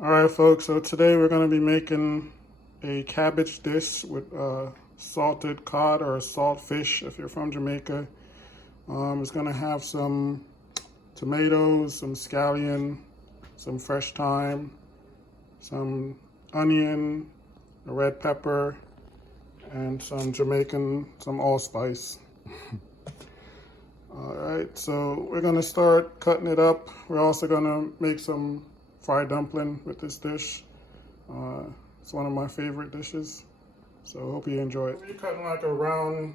Alright folks, so today we're going to be making a cabbage dish with salted cod or saltfish if you're from Jamaica. It's going to have some tomatoes, some scallion, some fresh thyme, some onion, a red pepper, and some some allspice. Alright, so we're going to start cutting it up. We're also going to make some fried dumpling with this dish. It's one of my favorite dishes, so hope you enjoy it. If you're cutting like a round,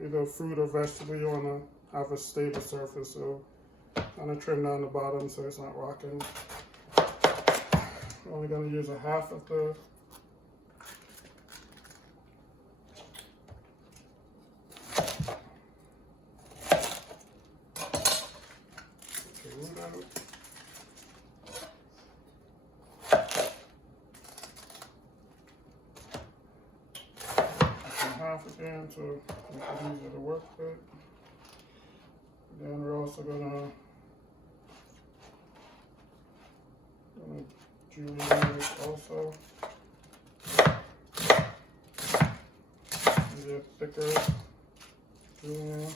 either fruit or vegetable, you want to have a stable surface, so I'm going to trim down the bottom so it's not rocking. I'm only going to use a half of the root out. Half again to make it easier to work with. Then we're also gonna julienne this also. Maybe a thicker julienne.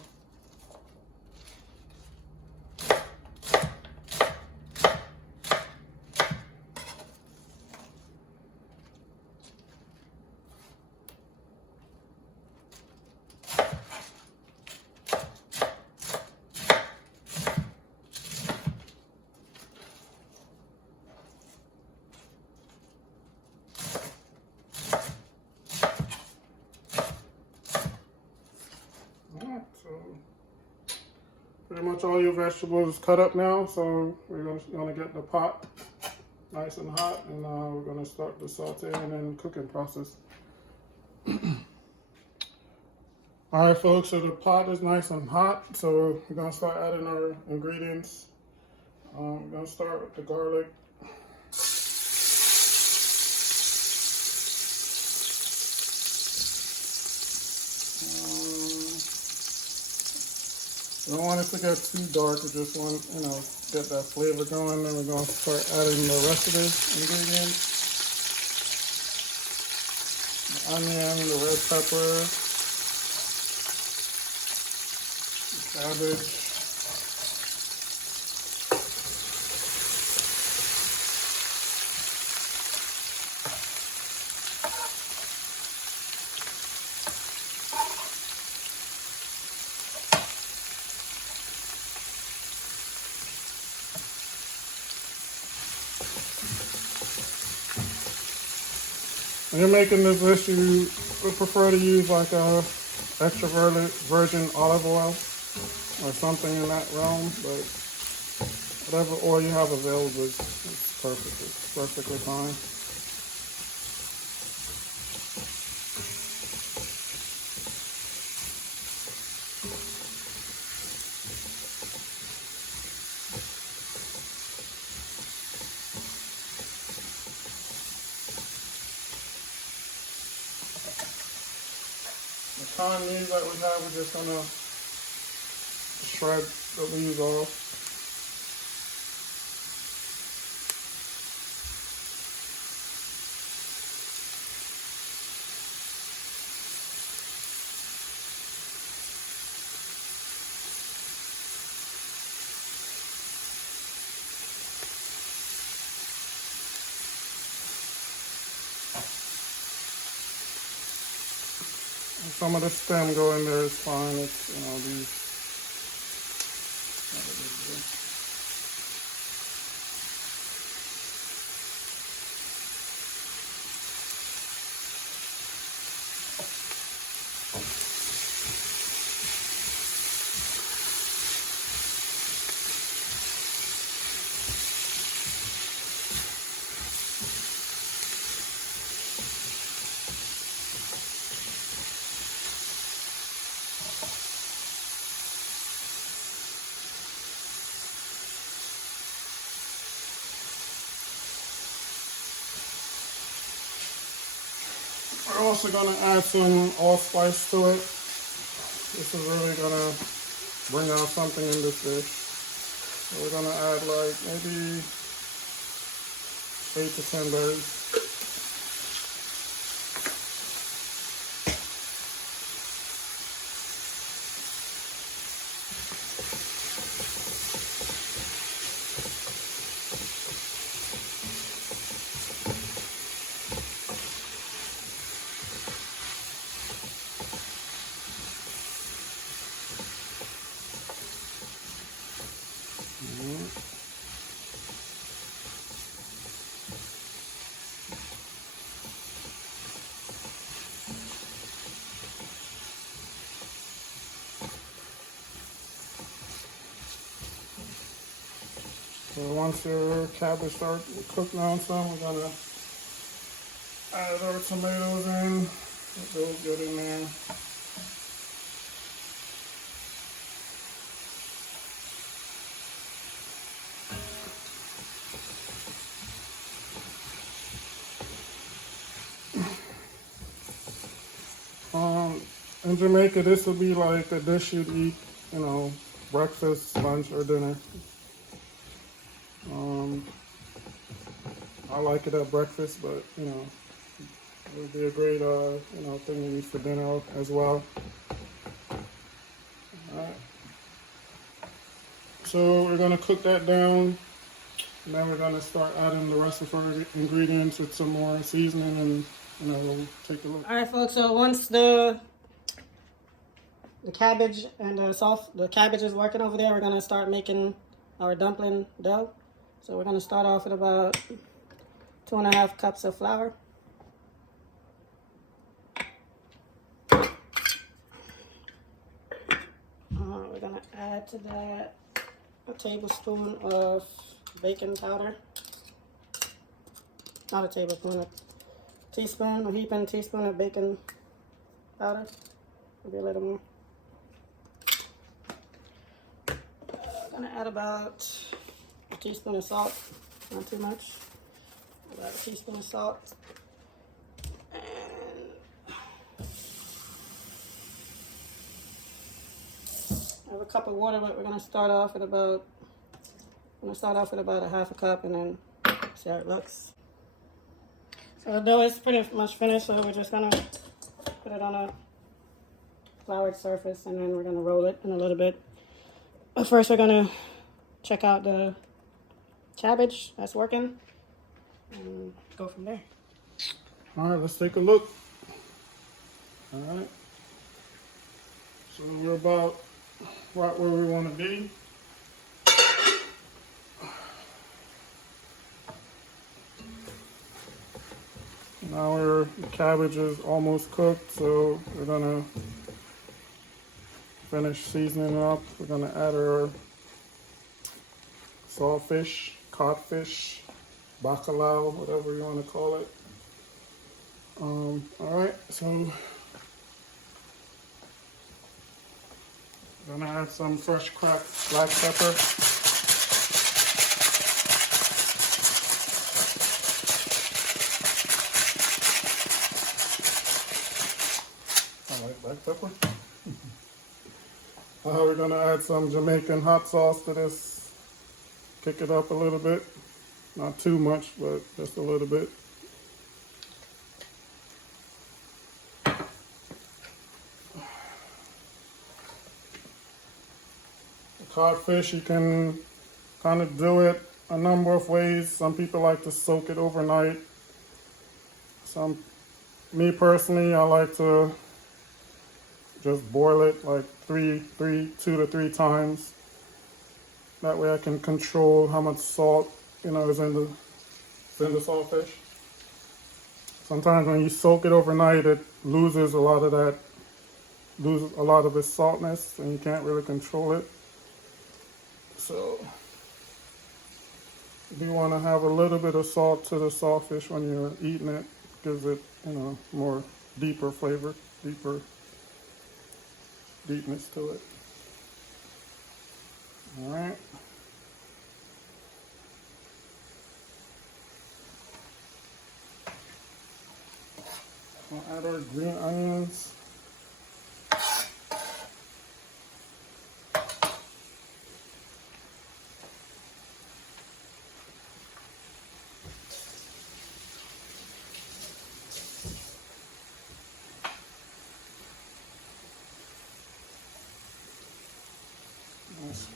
Pretty much all your vegetables cut up now, so we're going to get the pot nice and hot, and we're going to start the sautéing and cooking process. Alright folks, so the pot is nice and hot, so we're going to start adding our ingredients. We're going to start with the garlic. You don't want it to get too dark, you just want, get that flavor going. Then we're going to start adding the rest of the ingredients. The onion, the red pepper, the cabbage. When you're making this dish, you would prefer to use like a extra virgin olive oil or something in that realm, but whatever oil you have available is perfect. It's perfectly fine. The thyme leaves that we have, we're just gonna shred the leaves off. Some of the stem go in there is fine. It's, these. We're also going to add some allspice to it. This is really going to bring out something in this dish. So we're going to add like maybe 8 to 10 berries. So once your cabbage starts cooking on some, we're gonna add our tomatoes in. Get those good in there. In Jamaica, this would be like a dish you'd eat, you know, breakfast, lunch, or dinner. I like it at breakfast, but you know, it would be a great, you know, thing to eat for dinner as well. All right. So we're gonna cook that down, and then we're gonna start adding the rest of our ingredients with some more seasoning, and you know, we'll take a look. All right, folks. So once the cabbage and the cabbage is working over there, we're gonna start making our dumpling dough. So we're gonna start off with about 2.5 cups of flour. We're gonna add to that a tablespoon of baking powder. Not a tablespoon, a teaspoon, a heaping teaspoon of baking powder. Maybe a little more. Gonna add about a teaspoon of salt, not too much. About a teaspoon of salt. And I have a cup of water, but we're gonna start off with about a 1/2 cup and then see how it looks. So the dough is pretty much finished, so we're just gonna put it on a floured surface and then we're gonna roll it in a little bit. But first we're gonna check out the cabbage that's working and go from there. All right, let's take a look. All right. So we're about right where we want to be. Now the cabbage is almost cooked, so we're gonna finish seasoning it up. We're gonna add our saltfish, codfish, bacalao, whatever you want to call it. All right, so I'm gonna add some fresh cracked black pepper. I like black pepper. We're gonna add some Jamaican hot sauce to this. Kick it up a little bit. Not too much, but just a little bit. Codfish, you can kind of do it a number of ways. Some people like to soak it overnight. Me personally, I like to just boil it like 2 to 3 times. That way I can control how much salt, you know, is in the saltfish. Sometimes when you soak it overnight, it loses a lot of its saltness, and you can't really control it. So you want to have a little bit of salt to the saltfish when you're eating it. Gives it, you know, more deeper flavor, deepness to it. All right. We'll add our green onions.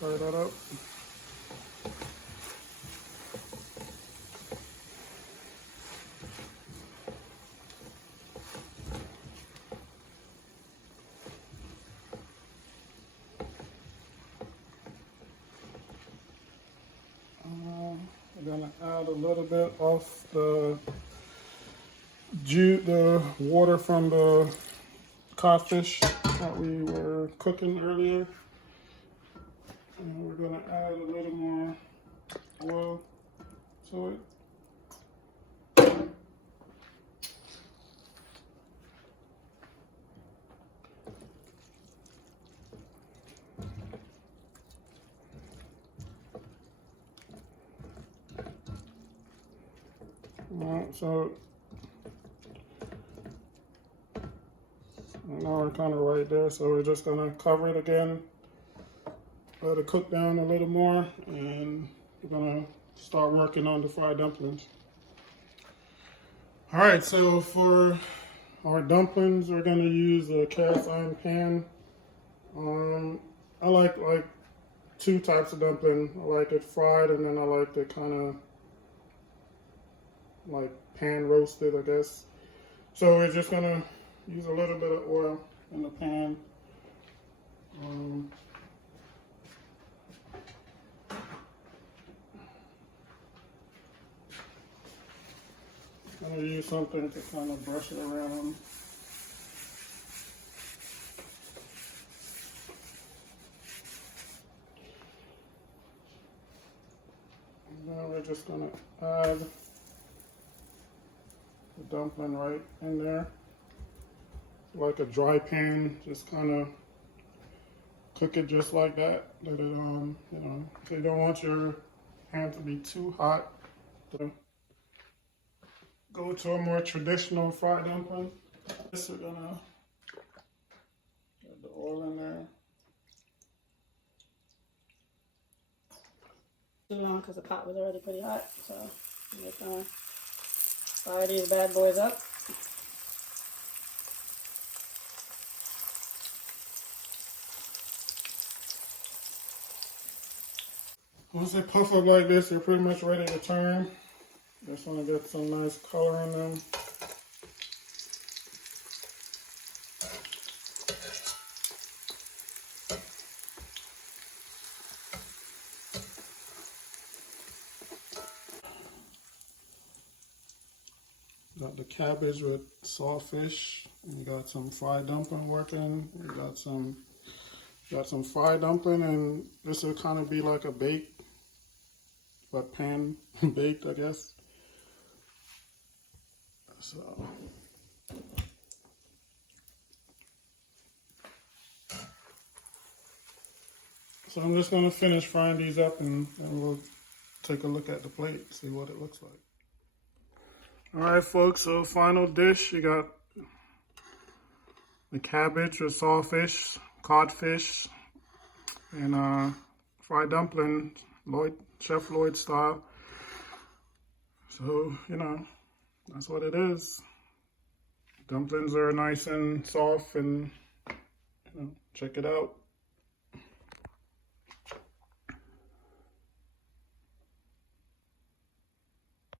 Fry that up. We're gonna add a little bit of the water from the codfish that we were cooking earlier. And we're gonna add a little more oil to it. Alright, so now we're kind of right there, so we're just gonna cover it again, let it cook down a little more, and we're gonna start working on the fried dumplings. Alright, so for our dumplings, we're gonna use a cast iron pan. I like two types of dumpling. I like it fried, and then I like it kind of like pan roasted, I guess. So we're just gonna use a little bit of oil in the pan. I'm gonna use something to kind of brush it around. And then we're just gonna add the dumpling right in there. Like a dry pan, just kind of cook it just like that. Let it, you know, if you don't want your pan to be too hot, go to a more traditional fried dumpling. This we're gonna get the oil in there. Too long because the pot was already pretty hot, so I'm just gonna fire these bad boys up. Once they puff up like this, you're pretty much ready to turn. Just want to get some nice color in them. Got the cabbage with saltfish. And you got some fried dumpling working. You got some fried dumpling, and this will kind of be like a baked, but pan baked, I guess. So I'm just gonna finish frying these up, and we'll take a look at the plate, see what it looks like. All right, folks, so final dish, you got the cabbage with saltfish, codfish, and fried dumpling, Chef Lloyd style. So, you know, that's what it is. Dumplings are nice and soft, and, you know, check it out.